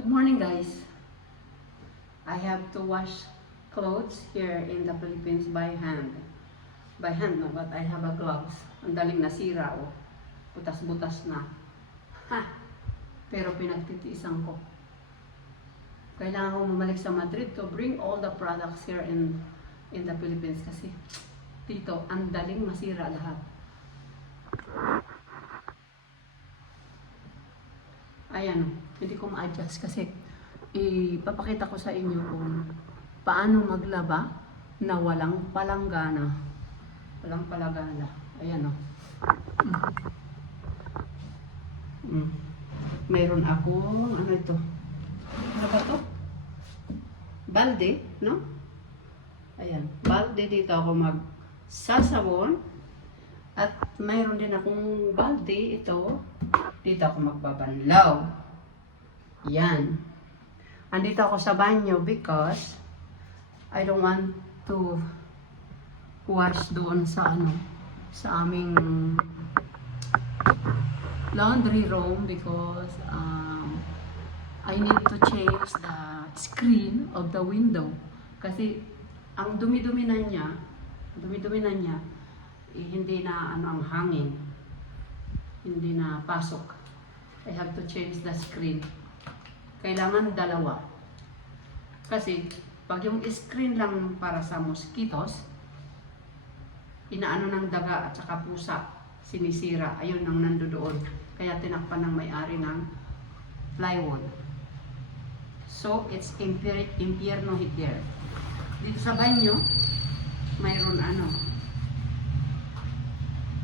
Good morning, guys. I have to wash clothes here in the Philippines by hand. By hand, no, but I have a gloves. Ang daling nasira, oh. Butas-butas na. Ha! Pero pinagtitiisan ko. Kailangan ko bumalik sa Madrid to bring all the products here in the Philippines kasi dito, ang daling masira lahat. Ayan, hindi ko ma-adjust kasi ipapakita ko sa inyo kung paano maglaba na walang palanggana. Walang palanggana. Ayan o. Mayroon akong, ano ito? Ano ba ito? Balde, no? Ayan, balde dito ako magsasabon. At mayroon din akong balde ito. Dito ako magbabanlaw. Yan. Andito ako sa banyo because I don't want to wash doon sa sa aming laundry room because I need to change the screen of the window. Kasi ang dumi-dumi na niya, hindi na ang hangin. Hindi na pasok. I have to change the screen. Kailangan dalawa. Kasi pag yung screen lang para sa mosquitoes, inaano ng daga at saka pusa, sinisira. Ayun ang nandoon. Kaya tinakpan ng may-ari ng plywood. So, it's impyerno there. Dito sa banyo, mayroon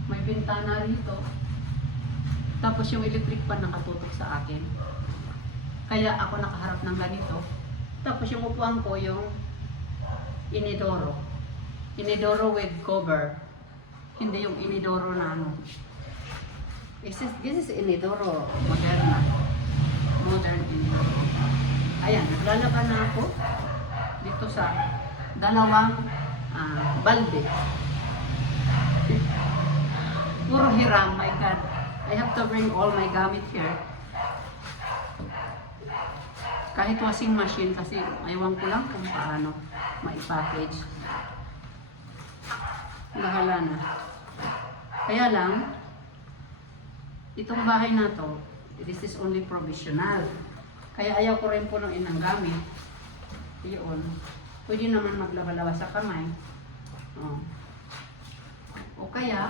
may bintana rito. Tapos yung electric pan nakatutok sa akin. Kaya ako nakaharap ng ganito. Tapos yung upuan ko yung inidoro. Inidoro with cover. Hindi yung inidoro na This is inidoro. Moderna. Modern inidoro. Ayan, naglalaba na ako dito sa dalawang balde. Puro hiram, my God. I have to bring all my gamit here. Kahit washing machine kasi ewan ko lang kung paano ma-package. Bahala na. Kaya lang, itong bahay na to, this is only provisional. Kaya ayaw ko rin punuin ng gamit. Yun. Pwede naman maglaba-laba sa kamay. O kaya,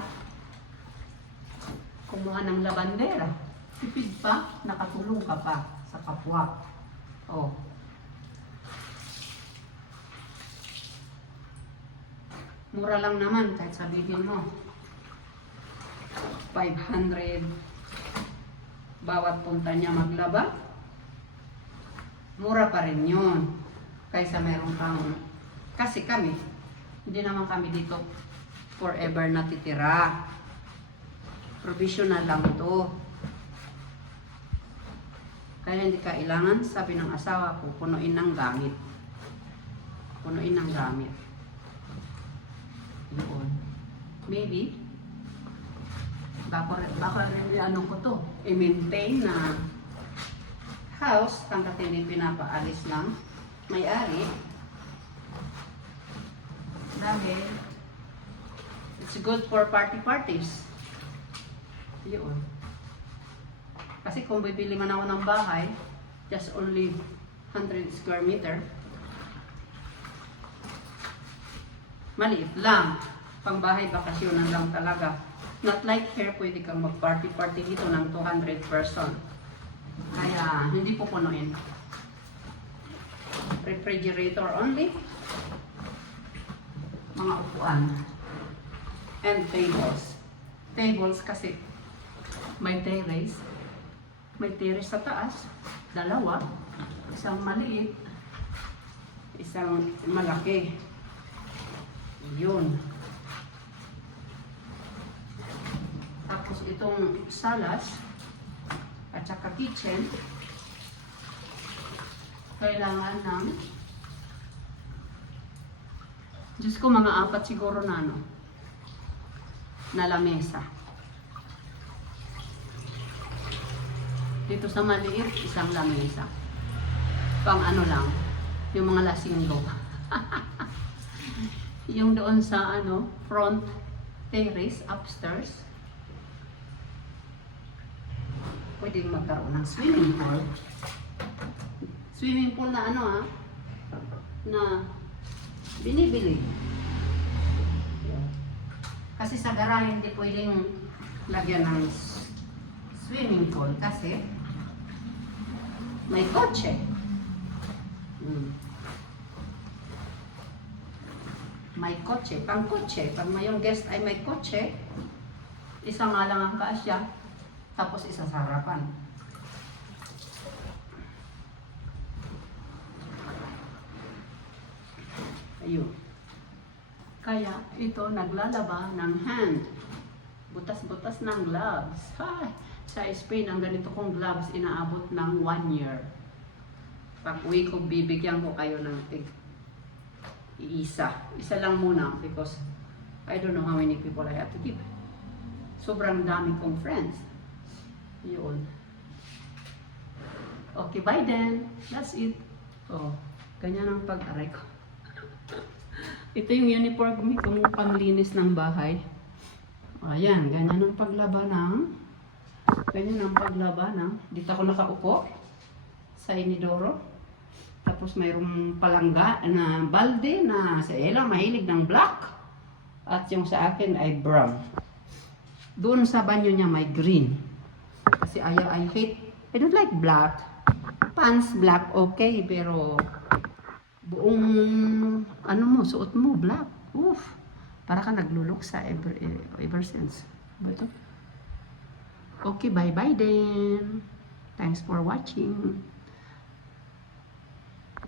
kumuha ng labandera. Tipid pa, nakatulong ka pa sa kapwa. Mura lang naman kahit sabihin mo 500 bawat punta niya maglaba. Mura pa rin yun. Kaysa meron kang, kasi kami, hindi naman kami dito forever natitira. Provisional lang to. Kaya hindi kailangan, sabi ng asawa ko, punuin ng gamit. Punuin ng gamit. Yun. Maybe, baka rin ko to, i-maintain na house, hanggat hindi pinapaalis lang may-ari. Dahil, it's good for parties. Yun. Kasi kung bibili man ako ng bahay, just only 100 square meter, maliit lang. Pang bahay, bakasyonan lang talaga. Not like here, pwede kang mag-party-party dito ng 200 person. Kaya, hindi po punuin. Refrigerator only. Mga upuan. And tables. Tables kasi may terrace. May terrace sa taas. Dalawa. Isang maliit. Isang malaki. Yun. Tapos itong salas at saka kitchen, kailangan ng Diyos ko, mga 4 siguro na lamesa. Dito sa maliit, isang lamesa. Pang ano lang, yung mga lasinggo. Yung doon sa ano, front terrace, upstairs. Pwedeng magkaroon ng swimming pool. Swimming pool na ano na binibili. Kasi sa garahe hindi pwedeng lagyan ng swimming pool kasi may kotse. May kotse, pang kotse. Pag mayong guest ay may kotse, isa nga lang ang kasya, tapos isa sa harapan. Ayun. Kaya ito naglalaba ng hand. Butas-butas ng gloves. Ay, sa Spain, ang ganito kong gloves inaabot ng 1 year. Pag uwi ko, bibigyan ko kayo ng isa. Isa lang muna because I don't know how many people I have to give. Sobrang dami kong friends. Yun. Okay, bye then. That's it. Oh, ganyan ang pag-aray ko. Ito yung uniform kong panglinis ng bahay. Ayan, ganyan ang paglaba ng dito ako nakaupo sa inidoro. Tapos mayroong palangga na balde na sa Ella mahilig ng black at yung sa akin ay brown. Doon sa banyo niya may green. Kasi I don't like black. Pants black okay, pero buong ano mo, suot mo black. Oof. Para ka nagluluksa ever since. But, okay, bye-bye then. Thanks for watching.